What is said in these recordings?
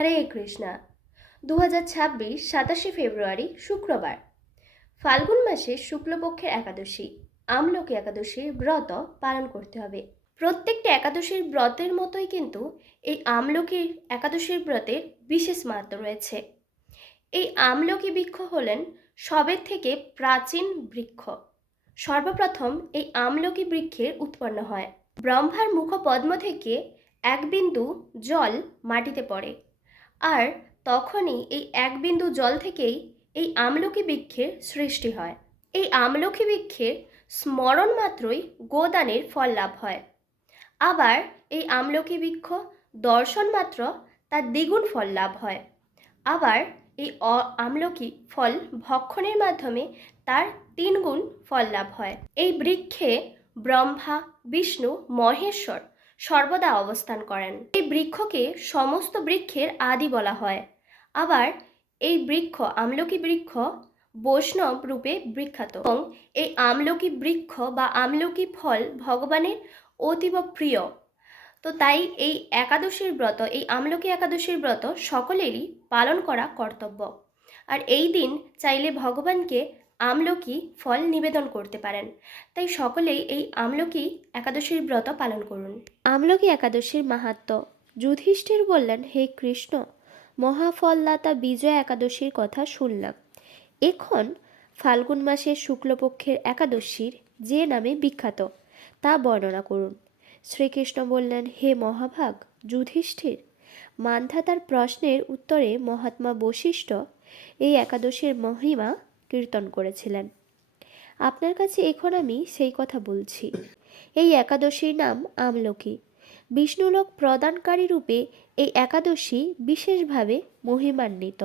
হরে কৃষ্ণা। 2026 27শে ফেব্রুয়ারি শুক্রবার, ফাল্গুন মাসের শুক্লপক্ষের একাদশী আমলকি একাদশীর ব্রত পালন করতে হবে। প্রত্যেকটি একাদশীর ব্রতের মতোই কিন্তু এই আমলকির একাদশীর ব্রতের বিশেষ মাহাত্ম্য রয়েছে। এই আমলকি বৃক্ষ হলেন সবের থেকে প্রাচীন বৃক্ষ। সর্বপ্রথম এই আমলকি বৃক্ষের উৎপন্ন হয়। ব্রহ্মার মুখপদ্ম থেকে এক বিন্দু জল মাটিতে পড়ে, আর তখনই এই এক বিন্দু জল থেকেই এই আমলকি বৃক্ষের সৃষ্টি হয়। এই আমলকি বৃক্ষের স্মরণ মাত্রই গোদানের ফল লাভ হয়। আবার এই আমলকি বৃক্ষ দর্শন মাত্র তার দ্বিগুণ ফল লাভ হয়। আবার এই আমলকি ফল ভক্ষণের মাধ্যমে তার 3 গুণ ফল লাভ হয়। এই বৃক্ষে ব্রহ্মা, বিষ্ণু, মহেশ্বর সর্বদা অবস্থান করেন। এই বৃক্ষকে সমস্ত বৃক্ষের আদি বলা হয়। আবার এই বৃক্ষ আমলকি বৃক্ষ বৈষ্ণব রূপে বিখ্যাত, এবং এই আমলকি বৃক্ষ বা আমলকি ফল ভগবানের অতীব প্রিয়। তো তাই এই একাদশীর ব্রত, এই আমলকি একাদশীর ব্রত সকলেরই পালন করা কর্তব্য। আর এই দিন চাইলে ভগবানকে আমলকি ফল নিবেদন করতে পারেন। তাই সকলেই এই আমলকি একাদশীর ব্রত পালন করুন। আমলকি একাদশীর মাহাত্ম্য। যুধিষ্ঠির বললেন, হে কৃষ্ণ, মহাফলদাতা বিজয়া একাদশীর কথা শুনলাম। এখন ফাল্গুন মাসের শুক্লপক্ষের একাদশীর যে নামে বিখ্যাত তা বর্ণনা করুন। শ্রীকৃষ্ণ বললেন, হে মহাভাগ যুধিষ্ঠির, মান্ধাতার প্রশ্নের উত্তরে মহাত্মা বশিষ্ঠ এই একাদশীর মহিমা কীর্তন করেছিলেন। আপনার কাছে এখন আমি সেই কথা বলছি। এই একাদশীর নাম আমলকি। বিষ্ণুলোক প্রদানকারী রূপে এই একাদশী বিশেষভাবে মহিমান্বিত।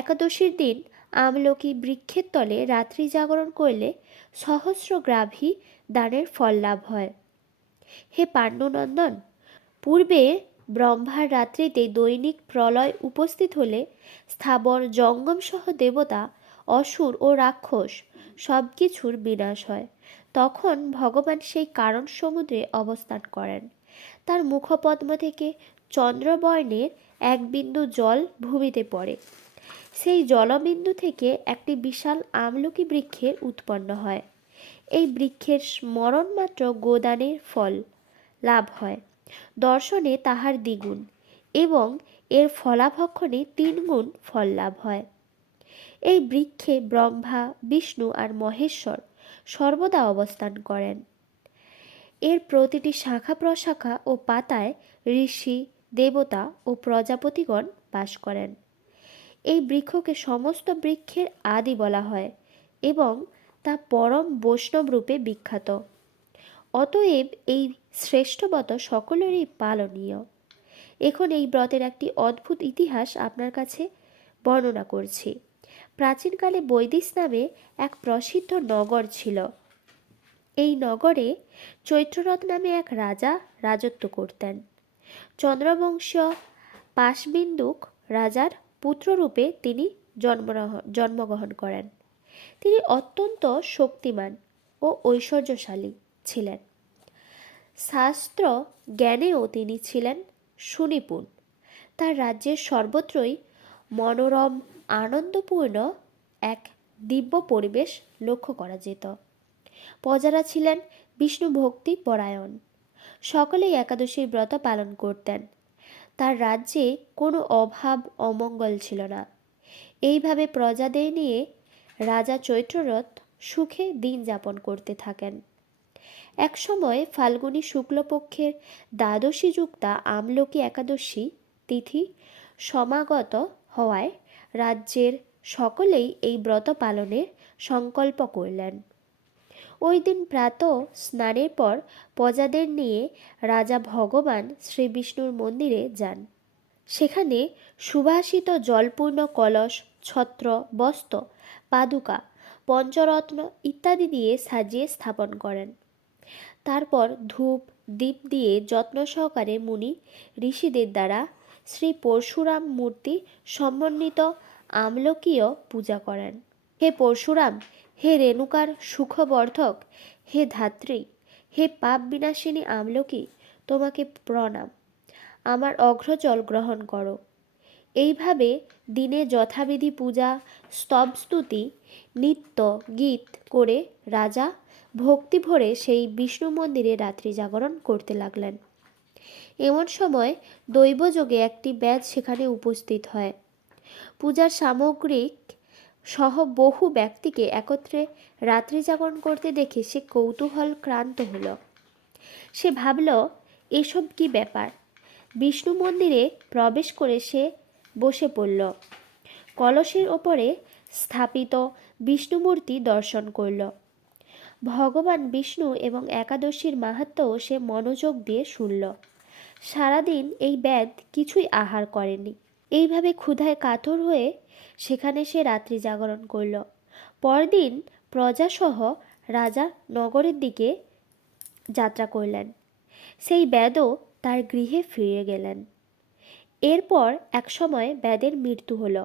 একাদশীর দিন আমলকি বৃক্ষের তলে রাত্রি জাগরণ করলে সহস্র গ্রাভী দানের ফল লাভ হয়। হে পাণ্ডুনন্দন, পূর্বে ব্রহ্মার রাত্রিতে দৈনিক প্রলয় উপস্থিত হলে স্থাবর জঙ্গম সহ দেবতা, অসুর ও রাক্ষস সব কিছুর বিনাশ হয়। তখন ভগবান সেই কারণ সমুদ্রে অবস্থান করেন। তার মুখপদ্ম থেকে চন্দ্রবর্ণের এক বিন্দু জল ভূমিতে পড়ে। সেই জলবিন্দু থেকে একটি বিশাল আমলকি বৃক্ষের উৎপন্ন হয়। এই বৃক্ষের স্মরণ মাত্র গোদানের ফল লাভ হয়, দর্শনে তাহার দ্বিগুণ, এবং এর ফলাভক্ষণে 3 গুণ ফল লাভ হয়। এই বৃক্ষে ব্রহ্মা, বিষ্ণু আর মহেশ্বর সর্বদা অবস্থান করেন। এর প্রতিটি শাখা প্রশাখা ও পাতায় ঋষি, দেবতা ও প্রজাপতিগণ বাস করেন। এই বৃক্ষকে সমস্ত বৃক্ষের আদি বলা হয় এবং তা পরম বৈষ্ণব রূপে বিখ্যাত। অতএব এই শ্রেষ্ঠ ব্রত সকলেরই পালনীয়। এখন এই ব্রতের একটি অদ্ভুত ইতিহাস আপনার কাছে বর্ণনা করছি। প্রাচীনকালে বৈদিশ নামে এক প্রসিদ্ধ নগর ছিল। এই নগরে চৈত্ররথ নামে এক রাজা রাজত্ব করতেন। চন্দ্রবংশীয় পাশবিন্দুক রাজার পুত্ররূপে তিনি জন্মগ্রহণ করেন। তিনি অত্যন্ত শক্তিমান ও ঐশ্বর্যশালী ছিলেন। শাস্ত্র জ্ঞানেও তিনি ছিলেন সুনিপুণ। তার রাজ্যের সর্বত্রই মনোরম আনন্দপূর্ণ এক দিব্য পরিবেশ লক্ষ্য করা যেত। প্রজারা ছিলেন বিষ্ণু ভক্তি পরায়ণ। সকলেই একাদশীর ব্রত পালন করতেন। তার রাজ্যে কোনো অভাব অমঙ্গল ছিল না। এইভাবে প্রজাদের নিয়ে রাজা চৈত্ররথ সুখে দিন যাপন করতে থাকেন। এক সময় ফাল্গুনী শুক্লপক্ষের দ্বাদশী যুক্তা আমলকি একাদশী তিথি সমাগত হওয়ায় রাজ্যের সকলেই এই ব্রত পালনের সংকল্প করলেন। ওই দিন প্রাতঃ স্নানের পর প্রজাদের নিয়ে রাজা ভগবান শ্রী বিষ্ণুর মন্দিরে যান। সেখানে সুবাসিত জলপূর্ণ কলস, ছত্র, বস্ত্র, পাদুকা, পঞ্চরত্ন ইত্যাদি দিয়ে সাজিয়ে স্থাপন করেন। তারপর ধূপ দীপ দিয়ে যত্ন সহকারে মুনি ঋষিদের দ্বারা শ্রী পরশুরাম মূর্তি সমন্বিত আমলকীয় পূজা করেন। হে পরশুরাম, হে রেণুকার সুখবর্ধক, হে ধাত্রী, হে পাপ বিনাশিনী আমলকি, তোমাকে প্রণাম। আমার অঘ্রজল গ্রহণ করো। এইভাবে দিনে যথাবিধি পূজা, স্তবস্তুতি, নৃত্য গীত করে রাজা ভক্তি ভরে সেই বিষ্ণু মন্দিরে রাত্রি জাগরণ করতে লাগলেন। এমন সময় দৈবযোগে একটি ব্যাধ সেখানে উপস্থিত হয়। পূজার সামগ্রিক সহ বহু ব্যক্তিকে একত্রে রাত্রি জাগরণ করতে দেখে সে কৌতূহল ক্রান্ত হলো। সে ভাবল, এসব কি ব্যাপার? বিষ্ণু মন্দিরে প্রবেশ করে সে বসে পড়ল। কলসের ওপরে স্থাপিত বিষ্ণুমূর্তি দর্শন করল। ভগবান বিষ্ণু এবং একাদশীর মাহাত্ম্যও সে মনোযোগ দিয়ে শুনল। সারাদিন এই ব্যাধ কিছুই আহার করেনি। এইভাবে ক্ষুধায় কাতর হয়ে সেখানে সে রাত্রি জাগরণ করল। পরদিন প্রজাসহ রাজা নগরের দিকে যাত্রা করলেন। সেই ব্যাধও তার গৃহে ফিরে গেলেন। এরপর এক সময় ব্যাধের মৃত্যু হলো।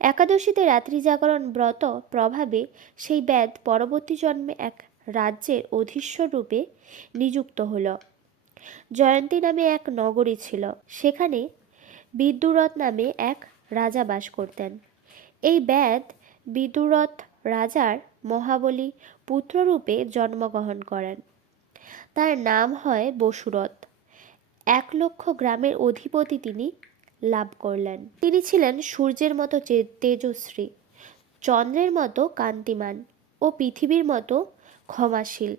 একাদশীতে রাত্রি জাগরণ ব্রত প্রভাবে সেই ব্যাধ পরবর্তী জন্মে এক রাজ্যের অধীশ্বর রূপে নিযুক্ত হল। জয়ন্তী নামে এক নগরী ছিল। সেখানে বিদুরথ নামে এক রাজা বাস করতেন। এই ব্যাধ বিদুরথ রাজার মহাবলী পুত্ররূপে জন্মগ্রহণ করেন। তার নাম হয় বসুরথ। 1,00,000 গ্রামের অধিপতি তিনি লাভ করলেন। তিনি ছিলেন সূর্যের মতো তেজস্বী, চন্দ্রের মতো কান্তিমান ও পৃথিবীর মতো ক্ষমাশীল।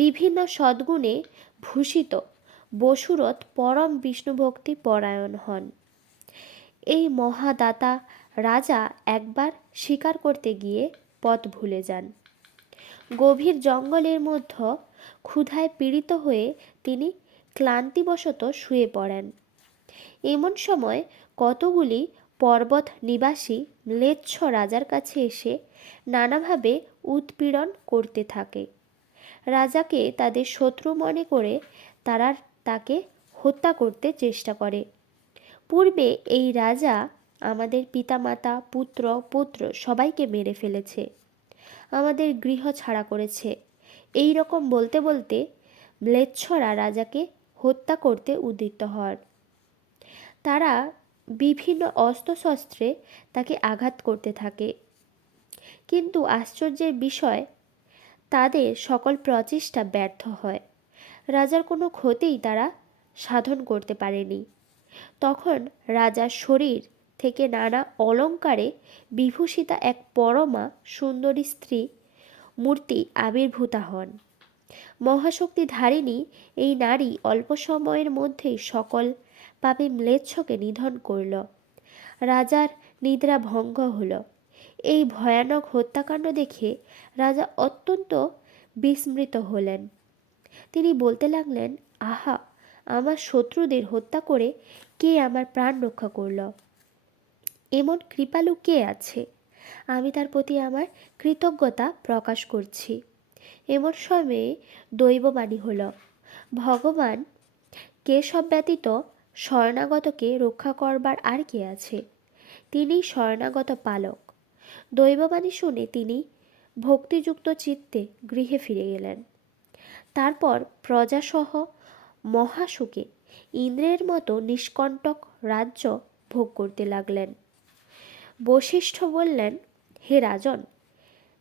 বিভিন্ন সদ্গুণে ভূষিত বসুরথ পরম বিষ্ণুভক্তি পরায়ণ হন। এই মহাদাতা রাজা একবার শিকার করতে গিয়ে পথ ভুলে যান। গভীর জঙ্গলের মধ্যে ক্ষুধায় পীড়িত হয়ে তিনি ক্লান্তিবশত শুয়ে পড়েন। এমন সময় কতগুলি পর্বত নিবাসী ম্লেচ্ছ রাজার কাছে এসে নানাভাবে উৎপীড়ন করতে থাকে। রাজাকে তাদের শত্রু মনে করে তারা তাকে হত্যা করতে চেষ্টা করে। পূর্বে এই রাজা আমাদের পিতামাতা, পুত্র পুত্র সবাইকে মেরে ফেলেছে, আমাদের গৃহ ছাড়া করেছে। এই রকম বলতে বলতে ম্লেচ্ছরা রাজাকে হত্যা করতে উদ্যত হন। তারা বিভিন্ন অস্ত্রশস্ত্রে তাকে আঘাত করতে থাকে। কিন্তু আশ্চর্যের বিষয়, তাদের সকল প্রচেষ্টা ব্যর্থ হয়। রাজার কোনো ক্ষতিই তারা সাধন করতে পারেনি। তখন রাজার শরীর থেকে নানা অলঙ্কারে বিভূষিতা এক পরমা সুন্দরী স্ত্রী মূর্তি আবির্ভূতা হন। মহাশক্তিধারিণী এই নারী অল্প সময়ের মধ্যেই সকল পাপী ম্লেচ্ছকে নিধন করল। রাজার নিদ্রা ভঙ্গ হল। এই ভয়ানক হত্যাকাণ্ড দেখে রাজা অত্যন্ত বিস্মৃত হলেন। তিনি বলতে লাগলেন, আহা, আমার শত্রুদের হত্যা করে কে আমার প্রাণ রক্ষা করল? এমন কৃপালু কে আছে? আমি তার প্রতি আমার কৃতজ্ঞতা প্রকাশ করছি। এমন সময়ে দৈববাণী হল, ভগবান কেশব ব্যতীত শরণাগতকে রক্ষা করবার আর কে আছে? তিনি শরণাগত পালক। দৈববাণী শুনে তিনি ভক্তিযুক্ত চিত্তে গৃহে ফিরে গেলেন। তারপর প্রজাসহ মহাসুখে ইন্দ্রের মতো নিষ্কণ্টক রাজ্য ভোগ করতে লাগলেন। বশিষ্ঠ বললেন, হে রাজন,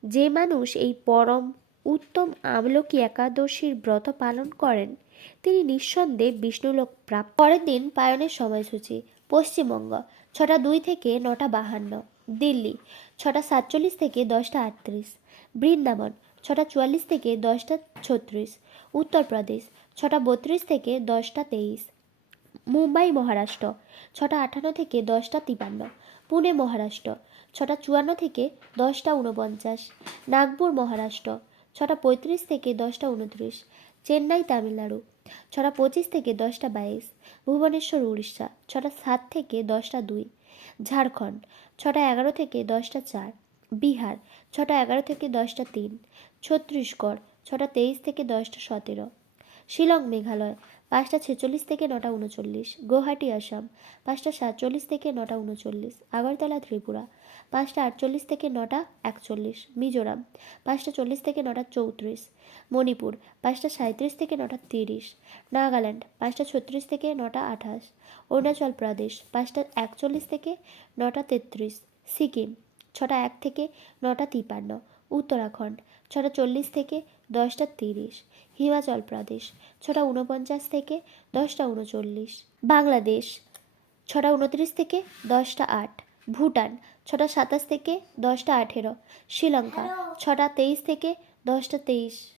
যে মানুষ এই পরম উত্তম আমলকি একাদশীর ব্রত পালন করেন তিনি নিঃসন্দেহে বিষ্ণুলোক প্রাপ্ত। পরের দিন পায়নের সময়সূচি: পশ্চিমবঙ্গ 6টা 2 থেকে 9টা 52, দিল্লি 6টা 47 থেকে 10টা 38, বৃন্দাবন 6টা 44 থেকে 10টা 36, উত্তরপ্রদেশ 6টা 32 থেকে 10টা 23, মুম্বাই মহারাষ্ট্র 6টা 58 থেকে 10টা 53, পুনে মহারাষ্ট্র 6টা 54 থেকে 10টা 49, নাগপুর মহারাষ্ট্র 6টা 35 থেকে 10টা 29, চেন্নাই তামিলনাড়ু 6টা 25 থেকে 10টা 22, ভুবনেশ্বর উড়িষ্যা 6টা 7 থেকে 10টা 2, ঝাড়খণ্ড 6টা 11 থেকে 10টা 4, বিহার 6টা 11 থেকে 10টা 3, ছত্তিশগড় 6টা 23 থেকে 10টা 17, শিলং মেঘালয় 5টা 46 থেকে 9টা 39, গুয়াহাটি আসাম 5টা 47 থেকে 9টা 39, আগরতলা ত্রিপুরা 5টা 48 থেকে 9টা 41, মিজোরাম 5টা 40 থেকে 9টা 34, মণিপুর 5টা 37 থেকে 9টা 30, নাগাল্যান্ড 5টা 36 থেকে 9টা 28, অরুণাচল প্রদেশ 5টা 41 থেকে 9টা 33, সিকিম 6টা 1 থেকে 9টা 53, উত্তরাখণ্ড 6টা 40 থেকে 10টা 30, হিমাচল প্রদেশ 6টা 49 থেকে 10টা 39, বাংলাদেশ 6টা 29 থেকে 10টা 8, ভুটান 6টা 27 থেকে 10টা 18, শ্রীলঙ্কা 6টা 23 থেকে 10টা 23।